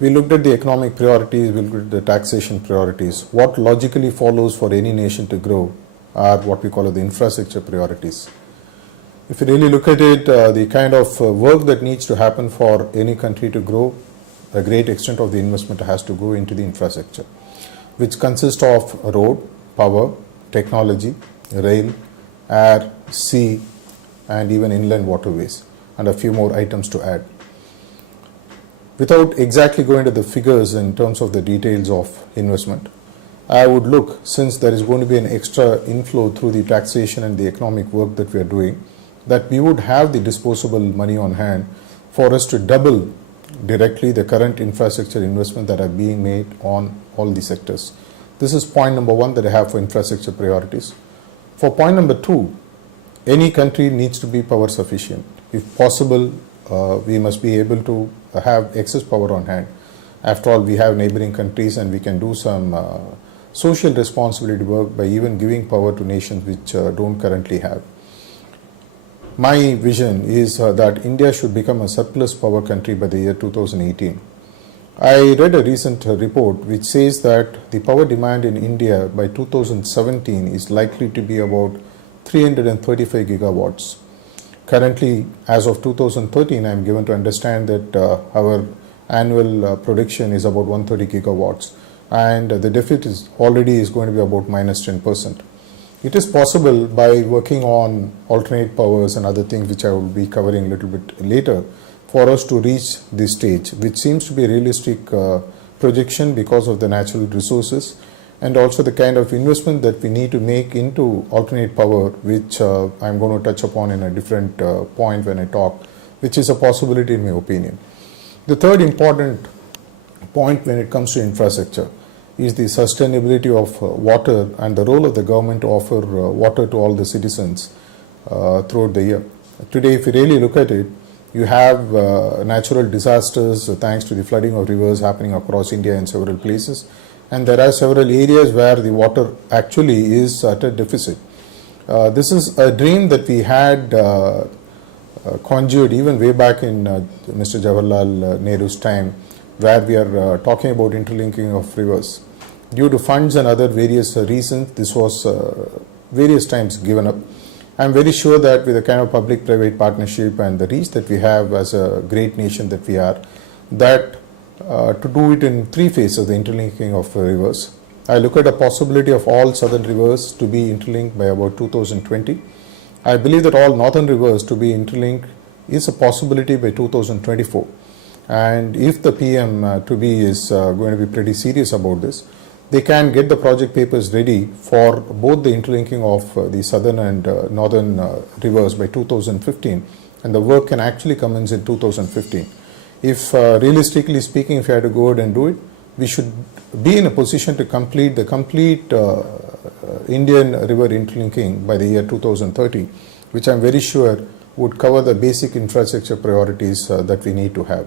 We looked at the economic priorities, we looked at the taxation priorities. What logically follows for any nation to grow are what we call the infrastructure priorities. If you really look at it, the kind of work that needs to happen for any country to grow, a great extent of the investment has to go into the infrastructure, which consists of road, power, technology, rail, air, sea, and even inland waterways, and a few more items to add. Without exactly going to the figures in terms of the details of investment, I would look, since there is going to be an extra inflow through the taxation and the economic work that we are doing, that we would have the disposable money on hand for us to double directly the current infrastructure investment that are being made on all the sectors. This is point number one that I have for infrastructure priorities. For point number two, any country needs to be power sufficient. If possible, we must be able to have excess power on hand. After all, we have neighboring countries and we can do some social responsibility work by even giving power to nations which don't currently have. My vision is that India should become a surplus power country by the year 2018. I read a recent report which says that the power demand in India by 2017 is likely to be about 335 gigawatts. Currently, as of 2013, I am given to understand that our annual production is about 130 gigawatts, and the deficit is going to be about minus 10%. It is possible by working on alternate powers and other things which I will be covering a little bit later for us to reach this stage, which seems to be a realistic projection because of the natural resources and also the kind of investment that we need to make into alternate power, which I'm going to touch upon in a different point when I talk, which is a possibility in my opinion. The third important point when it comes to infrastructure is the sustainability of water and the role of the government to offer water to all the citizens throughout the year. Today, if you really look at it, you have natural disasters thanks to the flooding of rivers happening across India in several places. And there are several areas where the water actually is at a deficit. This is a dream that we had conjured even way back in Mr. Jawaharlal Nehru's time, where we are talking about interlinking of rivers. Due to funds and other various reasons, this was various times given up. I am very sure that with the kind of public-private partnership and the reach that we have as a great nation that we are, that to do it in three phases, the interlinking of rivers. I look at a possibility of all southern rivers to be interlinked by about 2020. I believe that all northern rivers to be interlinked is a possibility by 2024. And if the PM to be is going to be pretty serious about this, they can get the project papers ready for both the interlinking of the southern and northern rivers by 2015, and the work can actually commence in 2015. If realistically speaking, if you had to go ahead and do it, we should be in a position to complete the Indian river interlinking by the year 2030, which I'm very sure would cover the basic infrastructure priorities that we need to have.